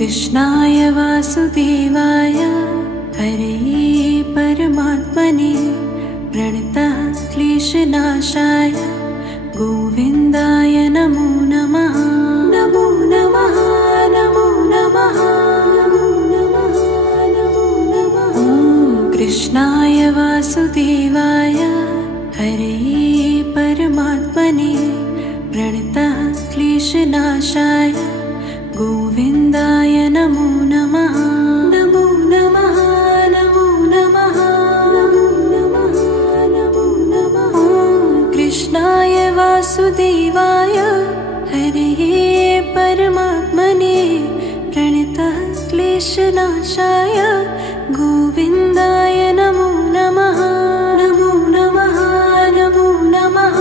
कृष्णाय वासुदेवाय हरये परमात्मने प्रणतः क्लेशनाशाय गोविन्दाय नमो नमः। नमो नमः नमो नमः नमो नमः नमो नमः। कृष्णाय वासुदेवाय हरये परमात्मने प्रणतः क्लेशनाशाय गोविन्दाय नमो नमः। नमो नमः नमो नमः नमो नमः नमो नमः। कृष्णाय वासुदेवाय हरये परमात्मने प्रणतः क्लेशनाशाय गोविन्दाय नमो नमः। नमो नमः नमो नमः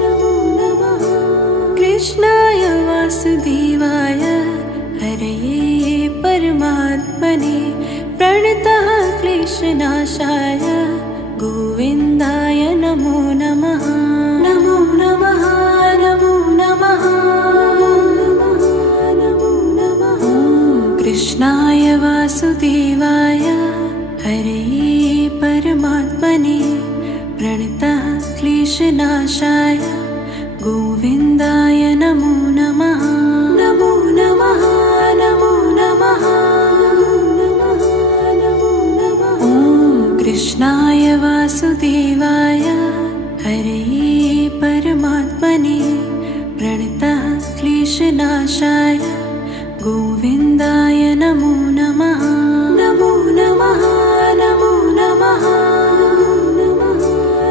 नमो नमः। कृष्णाय वासुदेवाय हरये परमात्मने प्रणतः क्लेशनाशाय गोविन्दाय नमो नमः। नमो नमः नमो नमः नमो नमः। कृष्णाय वासुदेवाय हरये परमात्मने प्रणतः क्लेशनाशाय गोविन्दाय नमो नमः। नमो नमः नमो नमः नमो नमः। कृष्णाय वासुदेवाय हरये परमात्मने प्रणतः क्लेशनाशाय गोविन्दाय नमो नमः। नमो नमः नमो नमः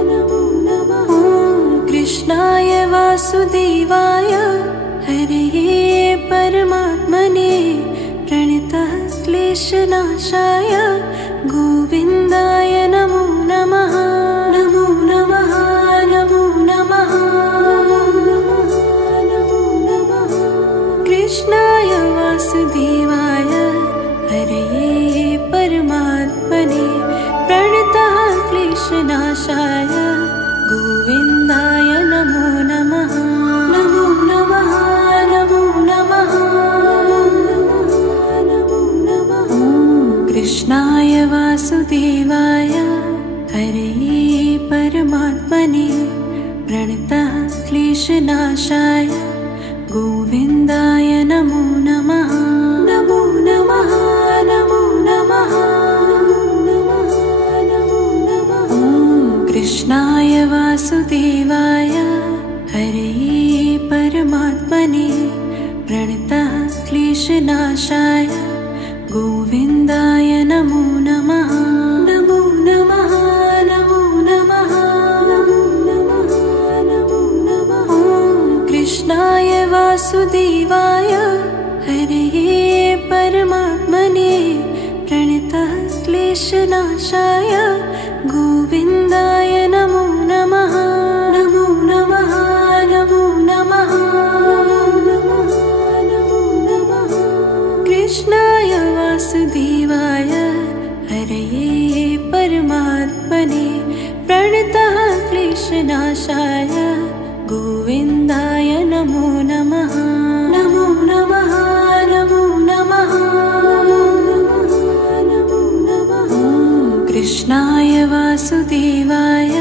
नमो नमः। कृष्णाय वासुदेवाय हरये परमात्मने प्रणतः क्लेशनाशाय गोविन्दाय नमो नमः। नमो नमः नमो नमः नमो नमः। कृष्णाय वासुदेवाय हरये परमात्मने प्रणतः क्लेशनाशाय गोविन्दाय नमो नमः। नमो नमः नमो नमः नमो नमः। कृष्णाय वासुदेवाय हरये परमात्मने प्रणतः क्लेशनाशाय गोविन्दाय नमो नमः। नमो नमः नमो नमः नमो नमः। कृष्णाय वासुदेवाय हरये परमात्मने प्रणतः क्लेशनाशाय गोविन्दाय नमो नमः। नमो नमः नमो नमः नमो नमः। कृष्णाय वासुदेवाय हरये परमात्मने प्रणतः क्लेशनाशाय गोविन्दाय नमो नमः। नमो नमः नमो नमः नमो नमः। कृष्णाय वासुदेवाय हरये परमात्मने प्रणतः क्लेशनाशाय गोविन्दाय नमो नमः। नमो नमः नमो नमः नमो नमः। कृष्णाय वासुदेवाय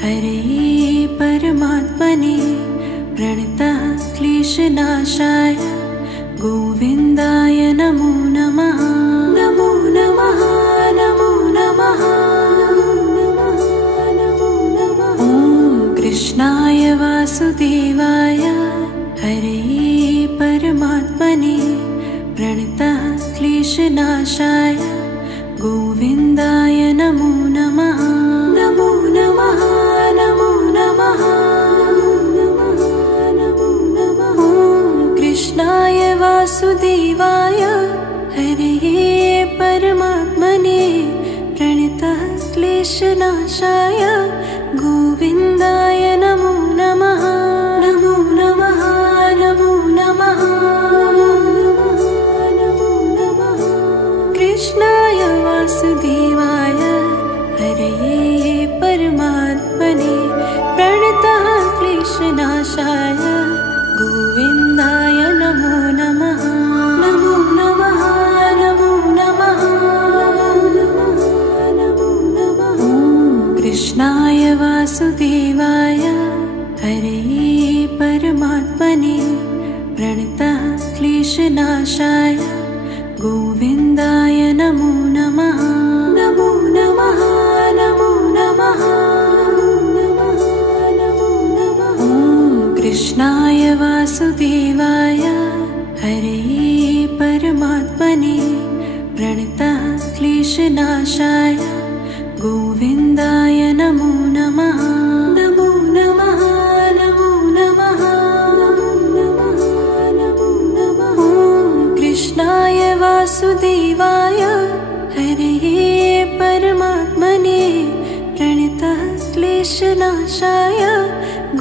हरये परमात्मने प्रणतः क्लेशनाशाय गोविन्दाय नमो नमः। नमो नमः नमो नमः नमो नमः। कृष्णाय वासुदेवाय हरये परमात्मने प्रणतः क्लेशनाशाय गोविन्दाय नमो नमः। नमो नमः नमो नमः नमो नमः। कृष्णाय वासुदेवाय हरये परमात्मने प्रणतः क्लेशनाशाय गोविन्दाय नमो नमः। नमो नमः नमो नमः नमो नमः। कृष्णाय वासुदेवाय हरये परमात्मने प्रणतः क्लेशनाशाय गोविन्दाय नमो नमः। वासुदेवाय हरे परमात्मने प्रणतः क्लेशनाशाय गोविन्दाय नमो नमः। नमो नमः नमो नमः नमो नमः। ॐ कृष्णाय वासुदेवाय हरे परमात्मने प्रणतः क्लेशनाशाय गोविन्दाय नमो नमः। नमो नमः नमो नमः नमो नमः। ॐ कृष्णाय वासुदेवाय हरे परमात्मने प्रणतः क्लेशनाशाय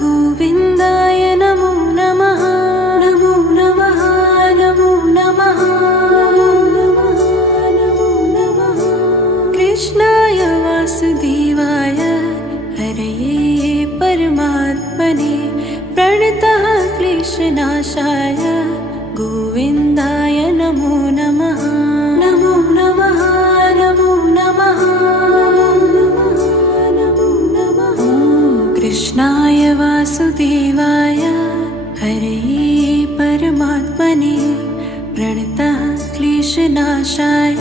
गोविन्दाय नमो नमः। नमो नमः नमो नमः नमो नमः। कृष्णाय वासुदेवाय हरे परमात्मने प्रणतः क्लेशनाशाय गोविन्दाय नमो नमः। नमो नमः नमो नमः नमो नमः। ॐ कृष्णाय वासुदेवाय हरे परमात्मने प्रणतः क्लेशनाशाय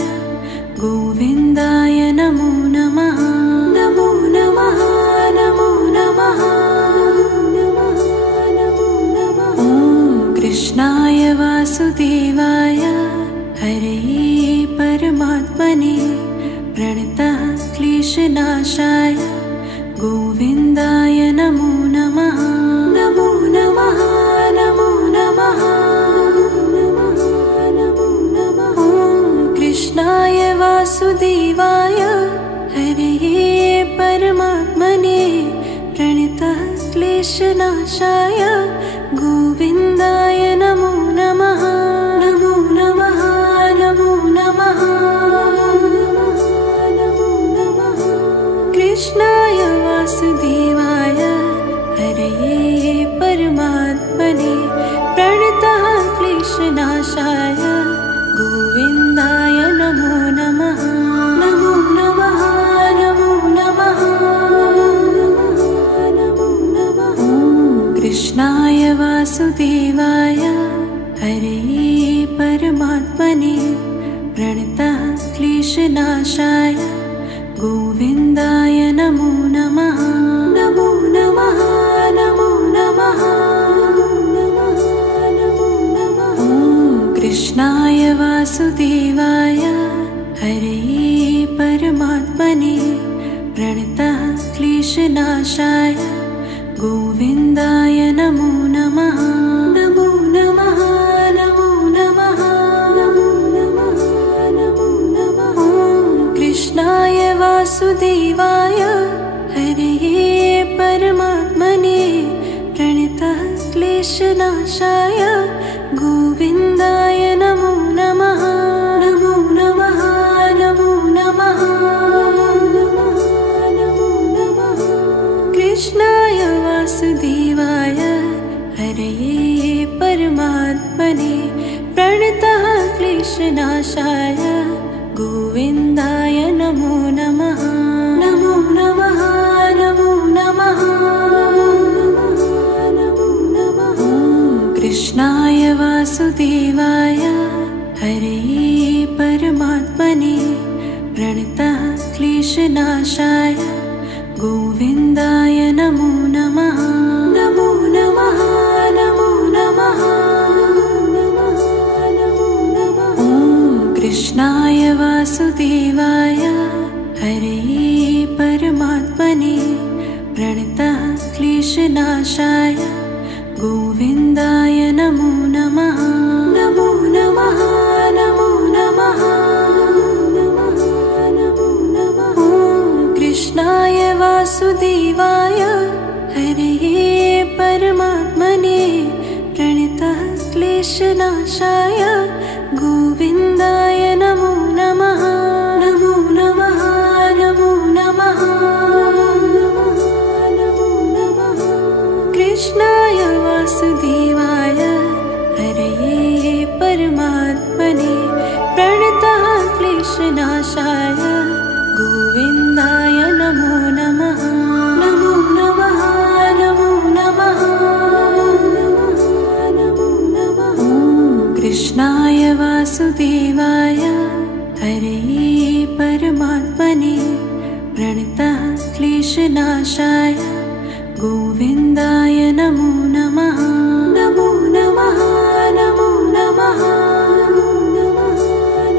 गोविन्दाय नमो नमः। नमो नमः नमो नमः नमो नमः। ॐ कृष्णाय वासुदेवाय हरे परमात्मने प्रणतः क्लेशनाशाय गोविन्दाय नमो नमः। नमो नमः नमो नमः नमो नमः। ॐ कृष्णाय वासुदेवाय हरे परमात्मने प्रणतः क्लेशनाशाय गोविन्दाय नमो नमः। नमो नमः नमो नमः नमो नमः। कृष्णाय वासुदेवाय हरे परमात्मने प्रणतः क्लेशनाशाय गोविन्दाय नमो नमः। नमो नमः नमो नमः नमो नमः। ॐ कृष्णाय वासुदेवाय हरे परमात्मने प्रणतः क्लेशनाशाय गोविन्दाय नमो नमः। नमो नमः नमो नमः नमो नमः। ॐ कृष्णाय वासुदेवाय हरे परमात्मने प्रणतः क्लेशनाशाय गोविन्दाय नमो नमः। नमो नमः नमो नमः नमो नमः। ॐ कृष्णाय वासुदेवाय हरे परमात्मने प्रणतः क्लेशनाशाय गोविन्दाय नमो नमः। नमो नमः नमो नमः नमो नमः। कृष्णाय वासुदेवाय हरे परमात्मने प्रणतः क्लेशनाशाय गोविन्दाय नमो नमः। नमो नमः नमो नमः नमो नमः। ॐ कृष्णाय वासुदेवाय हरे परमात्मने प्रणतः क्लेशनाशाय गोविन्दाय नमो नमः। नमो नमः नमो नमः नमो नमः। ॐ कृष्णाय वासुदेवाय हरे परमात्मने प्रणतः क्लेशनाशाय गोविन्दाय नमो नमः। नमो नमः नमो नमः नमो नमः। ॐ कृष्णाय वासुदेवाय हरे परमात्मने प्रणतः क्लेशनाशाय गोविन्दाय नमो नमः। नमो नमः नमो नमः नमो नमः। कृष्णाय वासुदेवाय हरे परमात्मने प्रणतः क्लेशनाशाय गोविन्दाय नमो नमः। नमो वासुदेवाय हरे परमात्मने प्रणतः क्लेशनाशाय गोविन्दाय नमो नमः। नमो नमः नमो नमः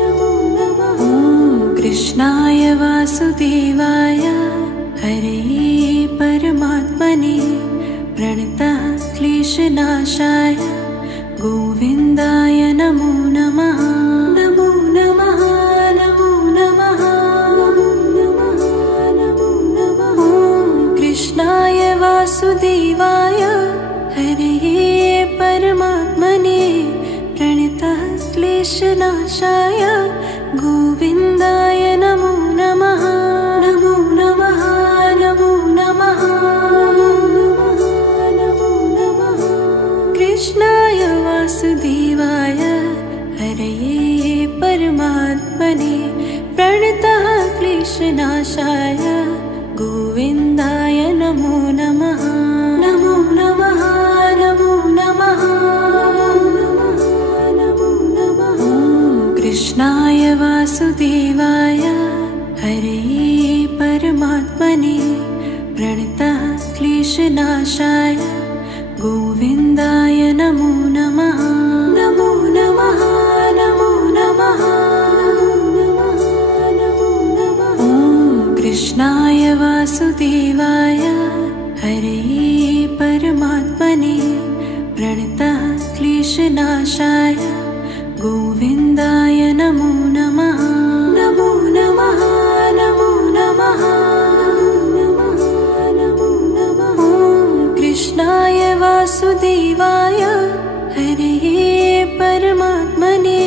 नमो नमः। ॐ कृष्णाय वासुदेवाय हरे परमात्मने प्रणतः क्लेशनाशाय गोविन्दाय नमो नमः। नमो नमः नमो नमः नमो नमः। ॐ कृष्णाय वासुदेवाय हरे परमात्मने प्रणतः क्लेशनाशाय गोविन्दाय नमो नमः। नमो नमः नमो नमः नमो नमः। कृष्णाय वासुदेवाय हरे परमात्मने प्रणतः क्लेशनाशाय गोविन्दाय नमो नमः। नमो नमः नमो नमः नमो नमः। ॐ कृष्णाय वासुदेवाय हरे परमात्मने प्रणतः क्लेशनाशाय गोविन्दाय नमो नमः। नमो नमः नमो नमः नमो नमः। ॐ कृष्णाय वासुदेवाय हरे परमात्मने प्रणतः क्लेशनाशाय गोविन्दाय नमो नमः। नमो नमः नमो नमः नमो नमः। ॐ कृष्णाय वासुदेवाय हरे परमात्मने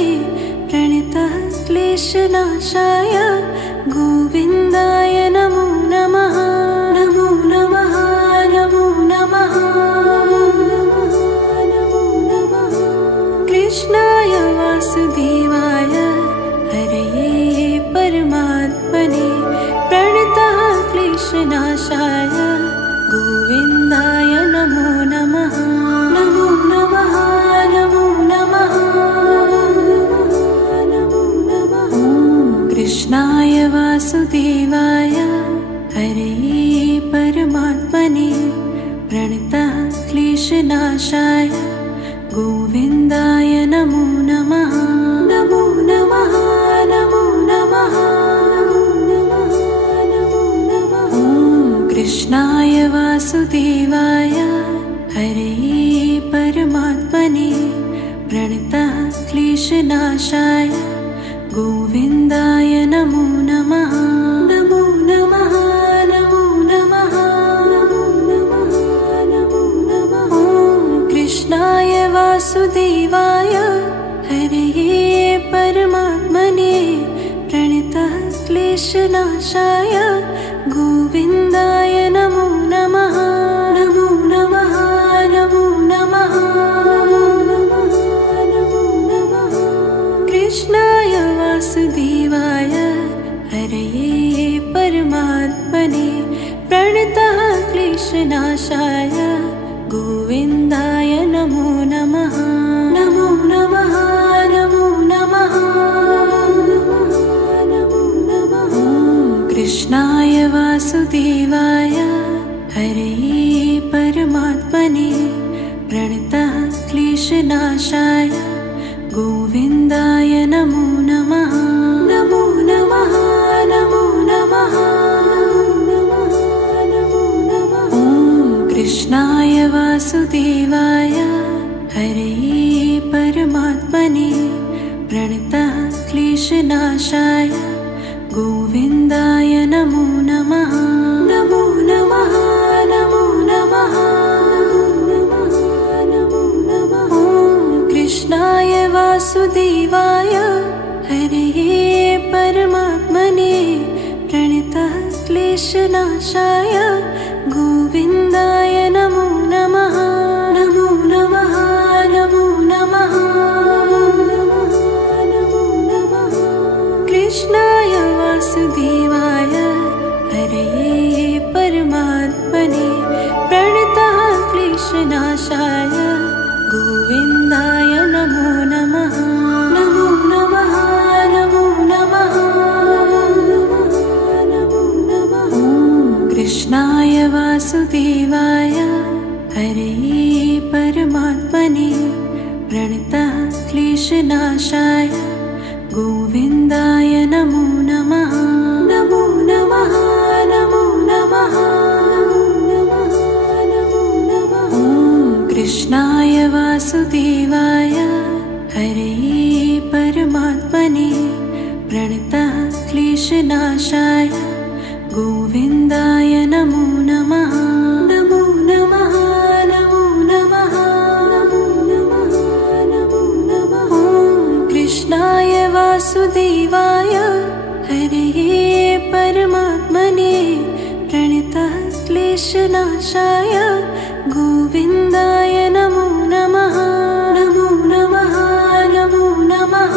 प्रणतः क्लेशनाशाय गोविन्दाय नमो नमः। नमो नमः नमो नमः नमो नमः। कृष्णाय वासुदेवाय हरे परमात्मने प्रणतः क्लेशनाशाय गोविन्दाय नमो नमः। नमो नमः नमो नमः नमो नमः। ॐ कृष्णाय वासुदेवाय हरे परमात्मने प्रणतः क्लेशनाशाय गोविन्दाय नमो नमः। नमो नमः नमो नमः नमो नमः। ॐ कृष्णाय वासुदेवाय हरे परमात्मने प्रणतः क्लेशनाशाय गोविन्दाय नमो नमः। नमो नमः नमो नमः नमो नमः। ॐ कृष्णाय वासुदेवाय हरे परमात्मने प्रणतः क्लेशनाशाय गोविन्दाय नमो नमः। नमो नमः नमो नमः नमो नमः। कृष्णाय वासुदेवाय हरे परमात्मने प्रणतः क्लेशनाशाय गोविन्दाय नमो नमः। नमो नमः नमो नमः नमो नमः। ॐ कृष्णाय वासुदेवाय हरे परमात्मने प्रणतः क्लेशनाशाय गोविन्दाय नमो नमः। नमो नमः नमो नमः नमो नमः। ॐ कृष्णाय वासुदेवाय हरे परमात्मने प्रणतः क्लेशनाशाय गोविन्दाय नमो नमः। नमो नमः नमो नमः नमो नमः। ॐ कृष्णाय वासुदेवाय हरे परमात्मने प्रणतः क्लेशनाशाय गोविन्दाय नमो नमः। नमो नमः नमो नमः नमो नमः। कृष्णाय वासुदेवाय हरे परमात्मने प्रणतः क्लेशनाशाय गोविन्दाय नमो नमः। नमो नमः परमात्मने प्रणतः क्लेशनाशाय गोविन्दाय नमो नमः। नमो नमः नमो नमः नमो नमः। ॐ कृष्णाय वासुदेवाय हरये परमात्मने प्रणतः क्लेशनाशाय गोविन्दाय नमो नमः। नमो नमः नमो नमः नमो नमः। ॐ कृष्णाय वासुदेवाय हरये परमात्मने प्रणतः क्लेशनाशाय गोविन्दाय नमो नमः। नमो नमः नमो नमः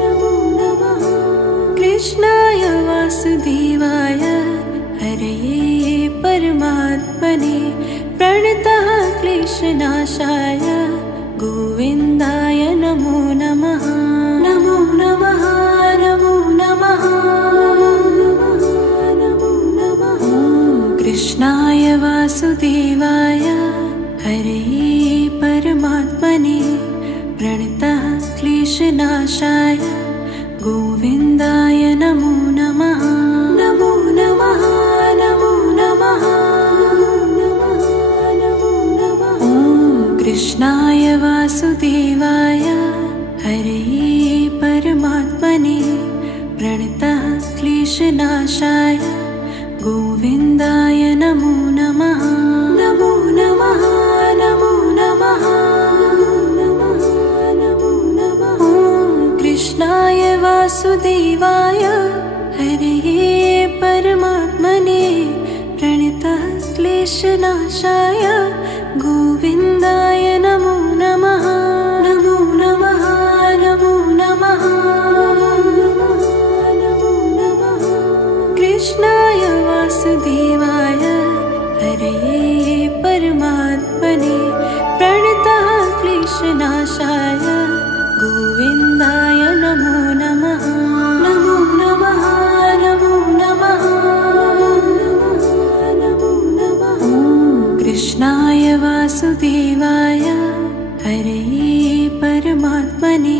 नमो नमः। कृष्णाय वासुदेवाय हरये परमात्मने प्रणतः क्लेशनाशाय गोविन्दाय नमो नमः। नमो नमः नमो नमः नमो नमः। ॐ कृष्णाय वासुदेवाय हरये परमात्मने प्रणतः क्लेशनाशाय गोविन्दाय नमो नमः। नमो नमः नमो नमः नमो नमः। ॐ कृष्णाय वासुदेवाय हरये परमात्मने प्रणतः क्लेशनाशाय गोविन्दाय नमो नमः। नमो नमः नमो नमः नमो नमः। ॐ कृष्णाय वासुदेवाय हरये परमात्मने प्रणतः क्लेशनाशाय गोविन्दाय नमो नमः। नमो नमः नमो नमः नमो नमः। कृष्णाय वासुदेवाय हरये परमात्मने प्रणतः क्लेशनाशाय गोविन्दाय नमो नमः। नमो नमः नमो नमः नमो नमः। ॐ कृष्णाय वासुदेवाय हरये परमात्मने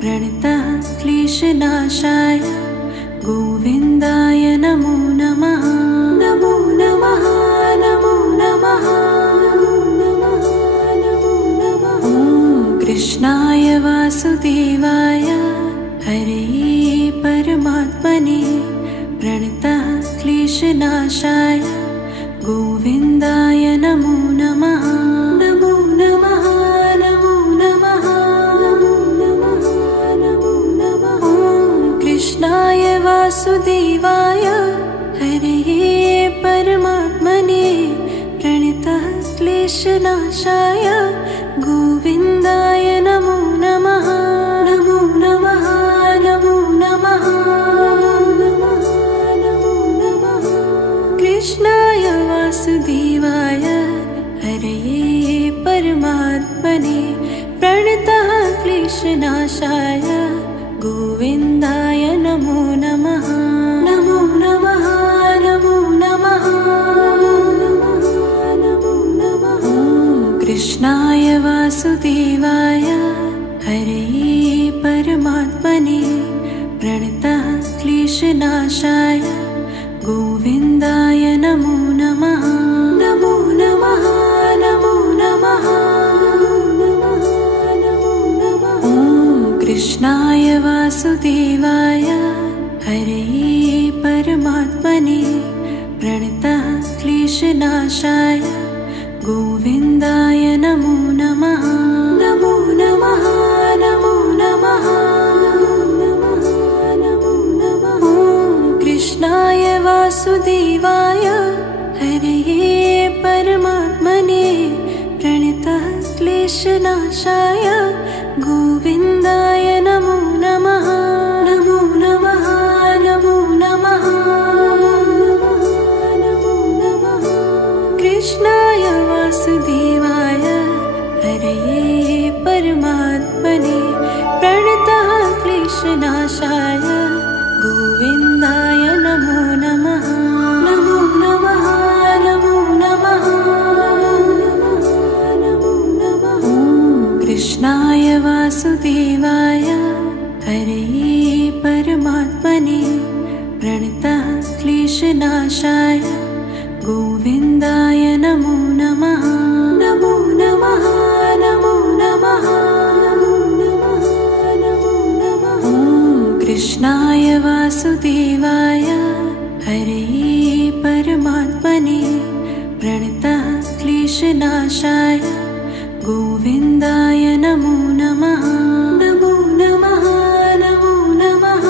प्रणतः क्लेशनाशाय गोविन्दाय नमो नमः। नमो नमः नमो नमः नमो नमः। ॐ कृष्णाय वासुदेवाय हरये परमात्मने प्रणतः क्लेशनाशाय गोविन्दाय नमो नमः। नमो नमः नमो नमः नमो नमः। ॐ कृष्णाय वासुदेवाय हरये परमात्मने प्रणतः क्लेशनाशाय गोविन्दाय नमो नमः। नमो नमः नमो नमः नमो नमः। कृष्णाय वासुदेवाय हरये परमात्मने प्रणतः क्लेशनाशाय गोविन्दाय नमो नमः। नमो नमः नमो नमः नमो नमः। ॐ कृष्णाय वासुदेवाय हरये परमात्मने प्रणतः क्लेशनाशाय गोविन्दाय नमो नमः। नमो नमः नमो नमः नमो नमः। ॐ कृष्णाय वासुदेवाय हरये परमात्मने प्रणतः क्लेशनाशाय गोविन्दाय नमो नमः। नमो नमः नमो नमः नमो नमः। ॐ कृष्णाय वासुदेवाय हरये परमात्मने प्रणतः क्लेशनाशाय गोविन्दाय नमो नमः। नमो नमः नमो नमः नमो नमः। कृष्णाय वासुदेवाय हरये परमात्मने प्रणतः क्लेशनाशाय गोविन्दाय नमो नमः। नमो नमः नमो नमः कृष्णाय वासुदेवाय हरे परमात्मने प्रणतः क्लेशनाशाय गोविन्दाय नमो नमः। नमो नमः नमो नमः नमो नमः। कृष्णाय वासुदेवाय हरे परमात्मने प्रणतः क्लेशनाशाय गोविन्दाय नमो नमः। नमो नमः नमो नमः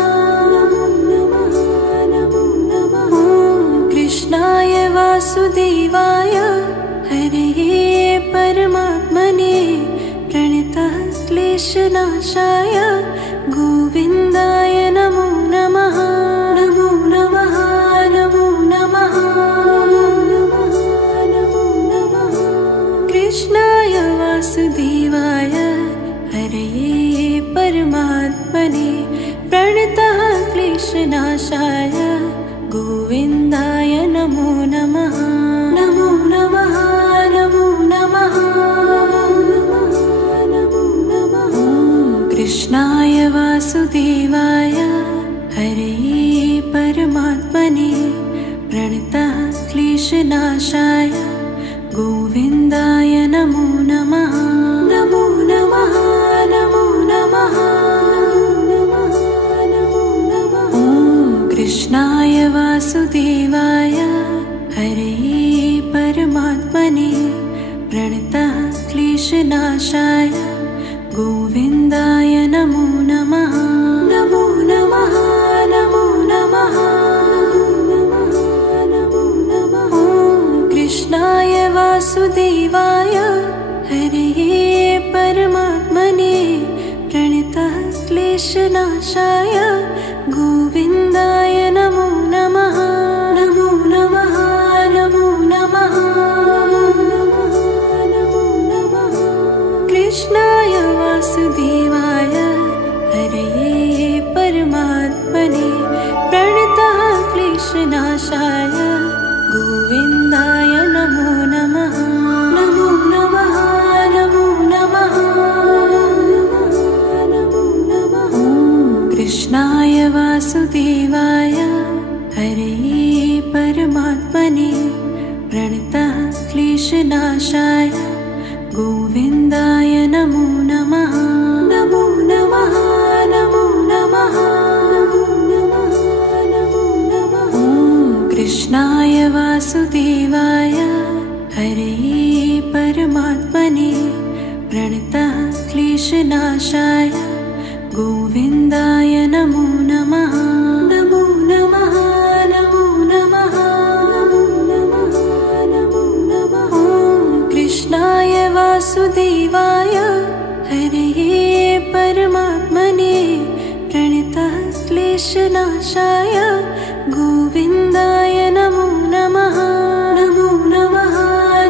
नमो नमः। कृष्णाय वासुदेवाय हरे परमात्मने प्रणतः क्लेशनाशाय गोविन्दाय नमो नमः। नमो नमः नमो नमः नमो नमः। कृष्णाय वासुदेवाय हरे परमात्मने प्रणतः क्लेशनाशाय गोविन्दाय नमो नमः। नमो नमः नमो नमः नमो नमः। कृष्णाय वासुदेवाय हरे परमात्मने प्रणतः क्लेशनाशाय गोविन्दाय नमो नमः। नमो नमः नमो नमः नमो नमः। कृष्णाय वासुदेवाय हरे परमात्मने प्रणतः क्लेशनाशाय गोविन्दाय नमो नमः। नमो नमः नमो नमः नमो नमः। कृष्णाय वासुदेवाय हरे परमात्मने प्रणतः क्लेशनाशाय गोविन्दाय नमो नमः। नमो नमः नमो नमः नमो नमः। कृष्णाय वासुदेवाय हरे परमात्मने प्रणतः क्लेशनाशाय गोविन्दाय नमो नमः। नमो नमः नमो नमः नमो नमः। कृष्णाय वासुदेवाय हरे परमात्मने प्रणतः क्लेशनाशाय गोविन्दाय नमो नमः। नमो नमः नमो नमः नमो नमः। कृष्णाय वासुदेवाय हरे परमात्मने प्रणतः क्लेशनाशाय गोविन्दाय नमो नमः। नमो नमः नमो नमः नमो नमः। कृष्णाय वासुदेवाय हरे परमात्मने प्रणतः क्लेशनाशाय गोविन्दाय नमो नमः। नमो नमः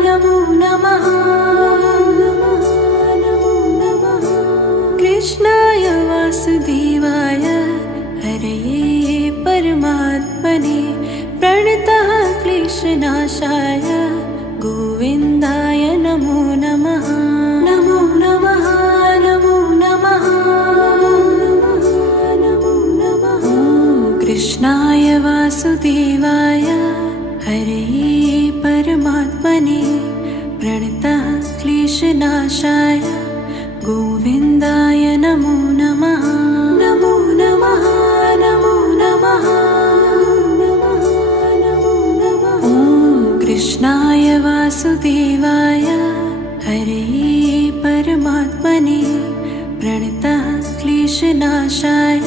नमो नमः नमो नमः। कृष्णाय वासुदेवाय हरे परमात्मने प्रणतः क्लेशनाशाय गोविन्दाय नमो नमः। नमो नमः नमो नमः नमो नमः। कृष्णाय वासुदेवाय हरे परमात्मने प्रणतः क्लेशनाशाय गोविन्दाय नमो नमः। नमो नमः नमो नमः नमो नमः। कृष्णाय वासुदेवाय हरे परमात्मने प्रणतः क्लेशनाशाय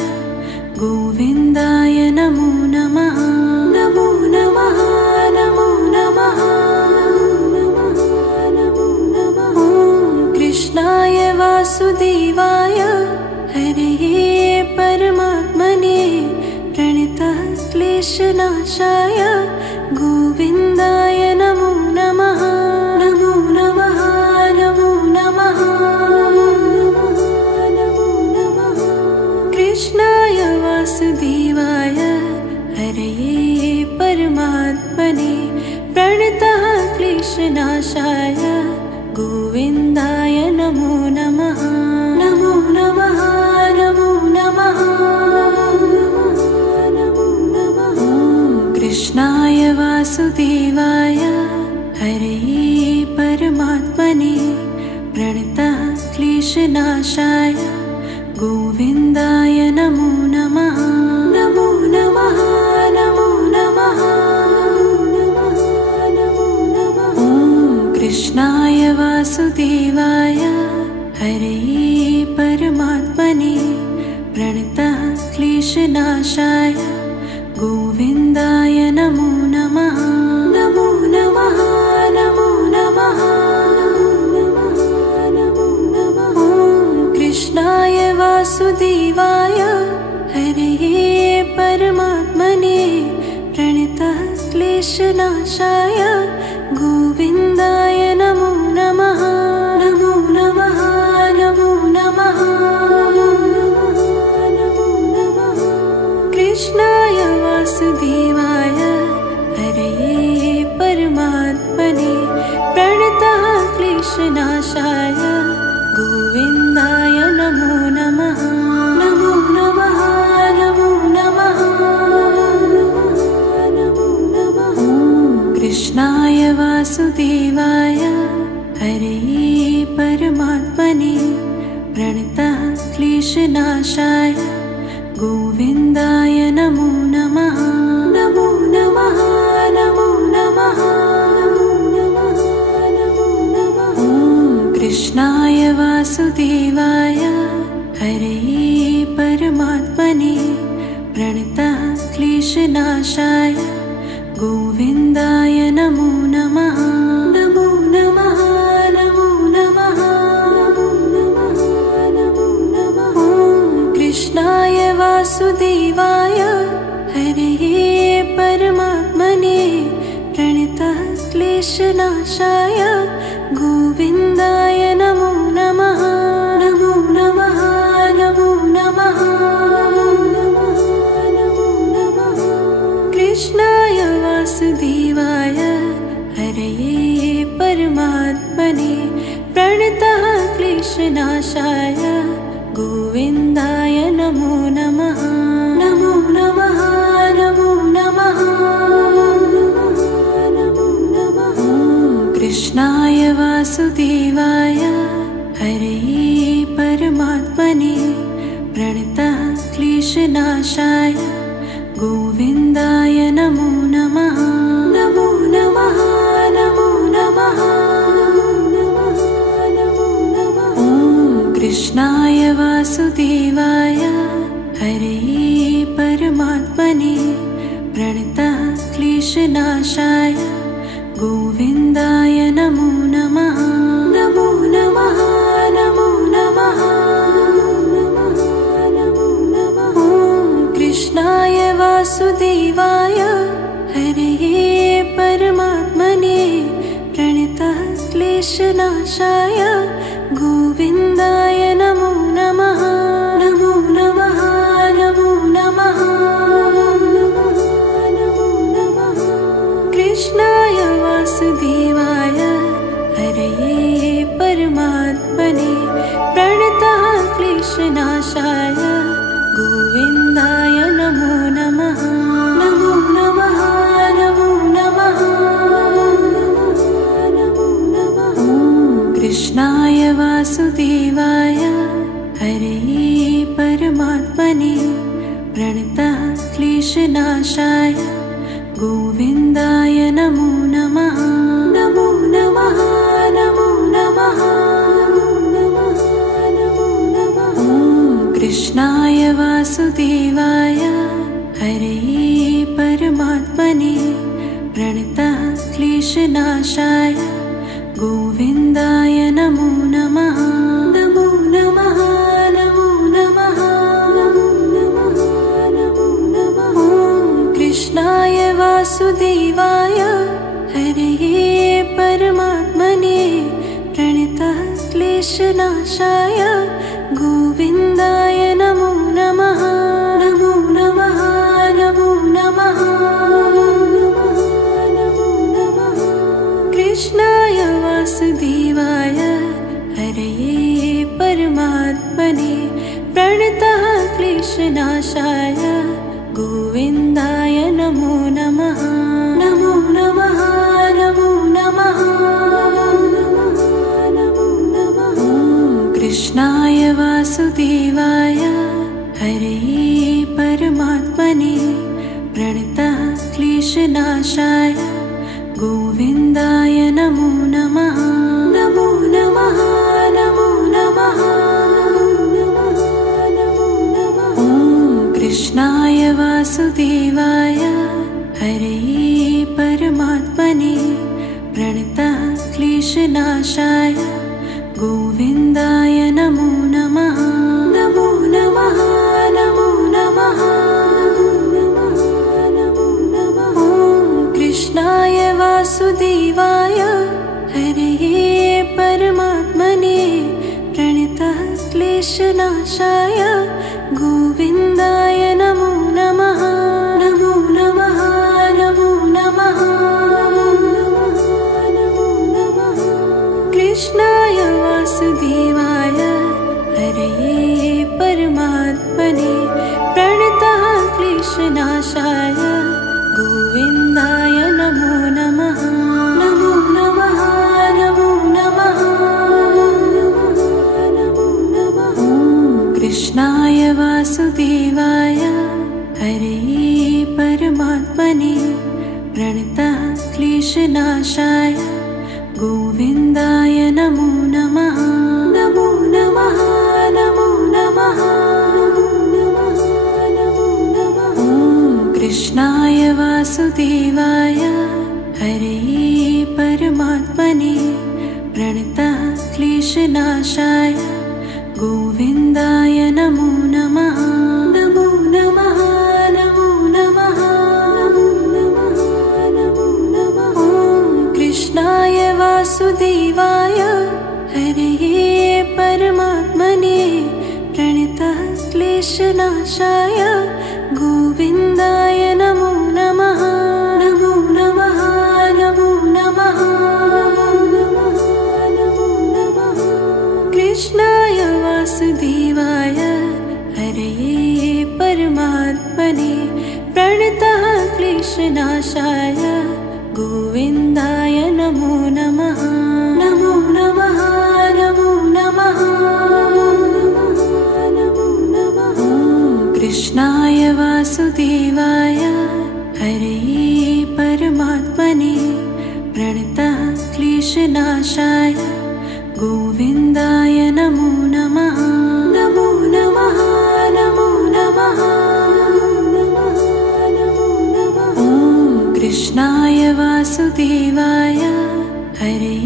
गोविन्दाय नमो नमः। नमो नमः नमो नमः नमो नमः। कृष्णाय वासुदेवाय हरे परमात्मने प्रणतः क्लेशनाशाय गोविन्दाय नमो नमः। नमो नमः नमो नमः नमो नमः। कृष्णाय वासुदेवाय हरे परमात्मने प्रणतः क्लेशनाशाय गोविन्दाय नमो नमः। परमात्मने प्रणतः क्लेशनाशाय गोविन्दाय नमो नमः। नमो नमः नमो नमः नमो नमः। ॐ कृष्णाय वासुदेवाय हरये परमात्मने प्रणतः क्लेशनाशाय गोविन्दाय नमो नमः। नमो नमः नमो नमः नमो नमः। ॐ कृष्णाय वासुदेवाय हरये परमात्मने प्रणतः क्लेशनाशाय गोविन्दाय नमो नमः। नमो नमः नमो नमः नमो नमः। कृष्णाय वासुदेवाय हरये परमात्मने प्रणतः क्लेशनाशाय गोविन्दाय नमो नमः। नमो नमः नमो नमः नमो नमः। ॐ कृष्णाय वासुदेवाय हरये परमात्मने प्रणतः क्लेशनाशाय गोविन्दाय नमो नमः। नमो नमः नमो नमः नमो नमः। ॐ कृष्णाय वासुदेवाय हरये परमात्मने प्रणतः क्लेशनाशाय गोविन्दाय नमो नमः। नमो नमः नमो नमः नमो नमः। ॐ कृष्णाय वासुदेवाय हरये परमात्मने प्रणतः क्लेशनाशाय गोविन्दाय नमो नमः। नमो नमः नमो नमः नमो नमः। कृष्णाय वासुदेवाय हरये परमात्मने प्रणतः क्लेशनाशाय गोविन्दाय नमो नमः। नमो नमः नमो नमः नमो नमः। ॐ कृष्णाय वासुदेवाय हरये परमात्मने प्रणतः क्लेशनाशाय गोविन्दाय नमो नमः। नमो नमः नमो नमः नमो नमः। ॐ कृष्णाय वासुदेवाय हरये परमात्मने प्रणतः क्लेशनाशाय गोविन्दाय नमो नमः। नमो नमः नमो नमः नमो नमः। ॐ कृष्णाय वासुदेवाय हरये परमात्मने प्रणतः क्लेशनाशाय गोविन्दाय नमो नमः। नमो नमः नमो नमः नमो नमः। कृष्णाय वासुदेवाय हरये परमात्मने प्रणतः क्लेशनाशाय गोविन्दाय नमो नमः। नमो नमः नमो नमः नमो नमः। ॐ कृष्णाय वासुदेवाय हरये परमात्मने प्रणतः क्लेशनाशाय गोविन्दाय नमो नमः। नमो नमः नमो नमः नमो नमः। ॐ कृष्णाय वासुदेवाय हरये परमात्मने प्रणतः क्लेशनाशाय गोविन्दाय नमो नमः। नमो नमः नमो नमः नमो नमः। ॐ कृष्णाय वासुदेवाय हरये परमात्मने प्रणतः क्लेशनाशाय गोविन्दाय नमो नमः। नमो नमः नमो नमः नमो नमः। कृष्णाय वासुदेवाय हरये परमात्मने प्रणतः क्लेशनाशाय गोविन्दाय नमो नमः। नमो नमः नमो नमः कृष्णाय वासुदेवाय हरे परमात्मने प्रणतः क्लेशनाशाय गोविन्दाय नमो नमः। नमो नमः नमो नमः ॐ कृष्णाय वासुदेवाय हरे परमात्मने प्रणतः क्लेशनाशाय गोविन्दाय नमो नमः। नमो नमः नमो नमः ॐ कृष्णाय वासुदेवाय हरे परमात्मने प्रणतः क्लेशनाशाय गोविन्दाय नमो नमः। नमो नमः नमो नमः कृष्णाय वासुदेवाय हरे परमात्मने प्रणतः क्लेशनाशाय गोविन्दाय नमो नमः। नमो नमः नमो नमः ॐ कृष्णाय वासुदेवाय हरे परमात्मने प्रणतः क्लेशनाशाय गोविन्दाय नमो नमः। नमो नमः नमो नमः ॐ कृष्णाय वासुदेवाय हरे परमात्मने प्रणतः क्लेशनाशाय गोविन्दाय नमो नमः। नमो नमः नमो नमः ॐ कृष्णाय वासुदेवाय हरे परमात्मने प्रणतः क्लेशनाशाय गोविन्दाय नमो नमः। नमो नमः नमो नमः कृष्णाय वासुदेवाय हरे परमात्मने प्रणतः क्लेशनाशाय गोविन्दाय नमो नमः। नमो नमः नमो नमः ॐ कृष्णाय वासुदेवाय हरे परमात्मने प्रणतः क्लेशनाशाय गोविन्दाय नमो नमः। नमो नमः नमो नमः ॐ कृष्णाय वासुदेवाय हरे